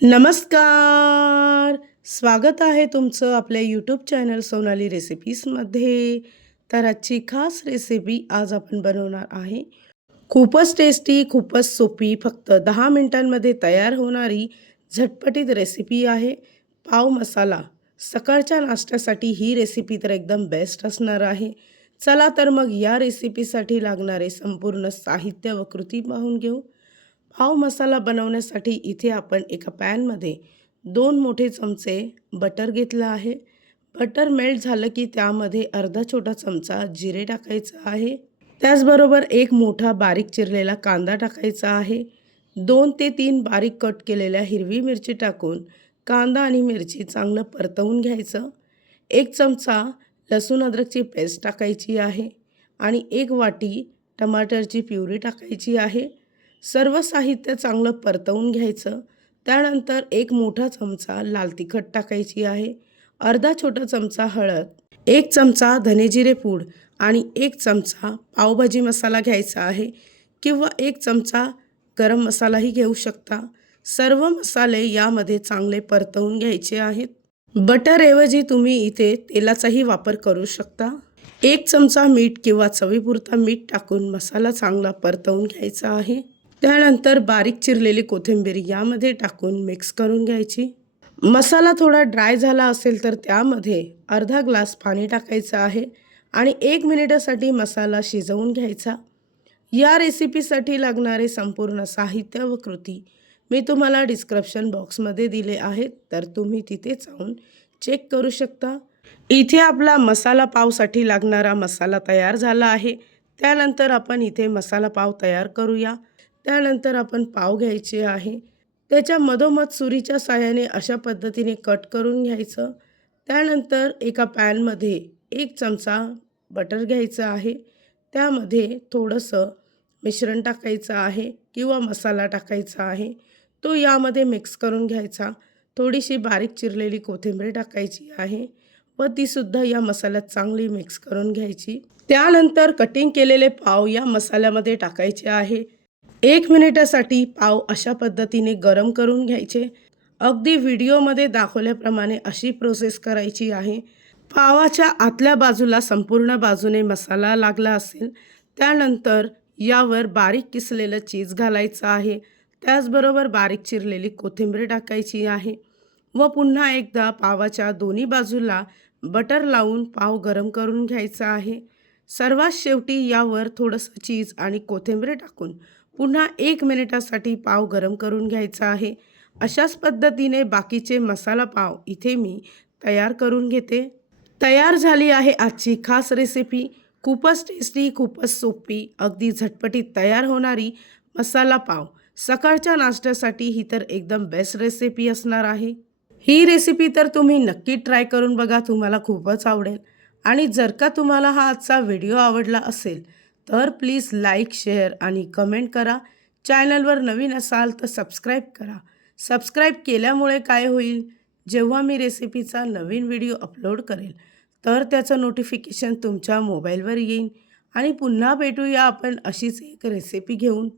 नमस्कार. स्वागत आहे तुमचं आपल्या यूट्यूब चॅनल सोनाली रेसिपीजमध्ये. तर आजची खास रेसिपी आज आपण बनवणार आहे. खूपच टेस्टी, खूपच सोपी, फक्त 10 मिनिटांमध्ये तयार होणारी झटपटीत रेसिपी आहे पाव मसाला. सकाळच्या नाश्त्यासाठी ही रेसिपी तर एकदम बेस्ट असणार आहे. चला तर मग या रेसिपीसाठी लागणारे संपूर्ण साहित्य व कृती पाहून घेऊ. पाव मसाला बनवण्यासाठी इथे आपण एका पॅनमध्ये 2 मोठे चमचे बटर घेतलं आहे. बटर मेल्ट झालं की त्यामध्ये अर्धा छोटा चमचा जिरे टाकायचं आहे. त्याचबरोबर एक मोठा बारीक चिरलेला कांदा टाकायचा आहे. 2 ते 3 बारीक कट केलेल्या हिरवी मिरची टाकून कांदा आणि मिरची चांगलं परतवून घ्यायचं. 1 चमचा लसूण अद्रकची पेस्ट टाकायची आहे आणि 1 वाटी टमाटरची प्युरी टाकायची आहे. सर्व साहित्य चांगलं परतवून घ्यायचं. त्यानंतर 1 मोठा चमचा लाल तिखट टाकायची आहे, अर्धा छोटा चमचा हळद, 1 चमचा धनेजिरे पूड आणि 1 चमचा पावभाजी मसाला घ्यायचा आहे किंवा 1 चमचा गरम मसालाही घेऊ शकता. सर्व मसाले यामध्ये चांगले परतवून घ्यायचे आहेत. बटरऐवजी तुम्ही इथे तेलाचाही वापर करू शकता. 1 चमचा मीठ किंवा चवीपुरता मीठ टाकून मसाला चांगला परतवून घ्यायचा आहे. त्यानंतर बारीक चिरलेली कोथिंबीर यामध्ये टाकून मिक्स करून घ्यायची. मसाला थोडा ड्राय झाला असेल तर त्यामध्ये अर्धा ग्लास पाणी टाकायचं आहे आणि 1 मिनिटासाठी मसाला शिजवून घ्यायचा. या रेसिपीसाठी लागणारे संपूर्ण साहित्य व कृती मी तुम्हाला डिस्क्रिप्शन बॉक्समध्ये दिले आहेत, तर तुम्ही तिथे जाऊन चेक करू शकता. इथे आपला मसाला पावसाठी लागणारा मसाला तयार झाला आहे. त्यानंतर आपण इथे मसाला पाव तयार करूया. त्यानंतर आपण पाव घ्यायचे आहे. त्याच्या मधोमध सुरीच्या साहाय्याने अशा पद्धतीने कट करून घ्यायचं. त्यानंतर एका पॅनमध्ये 1 चमचा बटर घ्यायचं आहे. त्यामध्ये थोडंसं मिश्रण टाकायचं आहे किंवा मसाला टाकायचा आहे. तो यामध्ये मिक्स करून घ्यायचा. थोडीशी बारीक चिरलेली कोथिंबीर टाकायची आहे व तीसुद्धा या मसाल्यात चांगली मिक्स करून घ्यायची. त्यानंतर कटिंग केलेले पाव या मसाल्यामध्ये टाकायचे आहे. 1 मिनिटासाठी पाव अशा पद्धतीने गरम करून घ्यायचे. अगदी व्हिडिओमध्ये दाखवल्याप्रमाणे अशी प्रोसेस करायची आहे. पावाच्या आतल्या बाजूला संपूर्ण बाजूने मसाला लागला असेल, त्यानंतर यावर बारीक किसलेलं चीज घालायचं आहे. त्याचबरोबर बारीक चिरलेली कोथिंबीर टाकायची आहे व पुन्हा एकदा पावाच्या दोन्ही बाजूला बटर लावून पाव गरम करून घ्यायचा आहे. सर्वात शेवटी यावर थोडंसं चीज आणि कोथिंबीर टाकून पुन्हा 1 मिनिटासाठी पाव गरम करून घ्यायचा आहे. अशाच पद्धतीने बाकीचे मसाला पाव इथे मी तयार करून घेते. तयार झाली आहे आजची खास रेसिपी. खूपच टेस्टी, खूपच सोपी, अगदी झटपटीत तयार होणारी मसाला पाव. सकाळच्या नाश्त्यासाठी ही तर एकदम बेस्ट रेसिपी असणार आहे. ही रेसिपी तर तुम्ही नक्की ट्राय करून बघा, तुम्हाला खूपच आवडेल. आणि जर का तुम्हाला हा आजचा व्हिडिओ आवडला असेल तर प्लीज लाईक, शेअर आणि कमेंट करा. चॅनलवर नवीन असाल तर सबस्क्राईब करा. सबस्क्राईब केल्यामुळे काय होईल, जेव्हा मी रेसिपीचा नवीन व्हिडिओ अपलोड करेल तर त्याचं नोटिफिकेशन तुमच्या मोबाईलवर येईल. आणि पुन्हा भेटूया आपण अशीच एक रेसिपी घेऊन.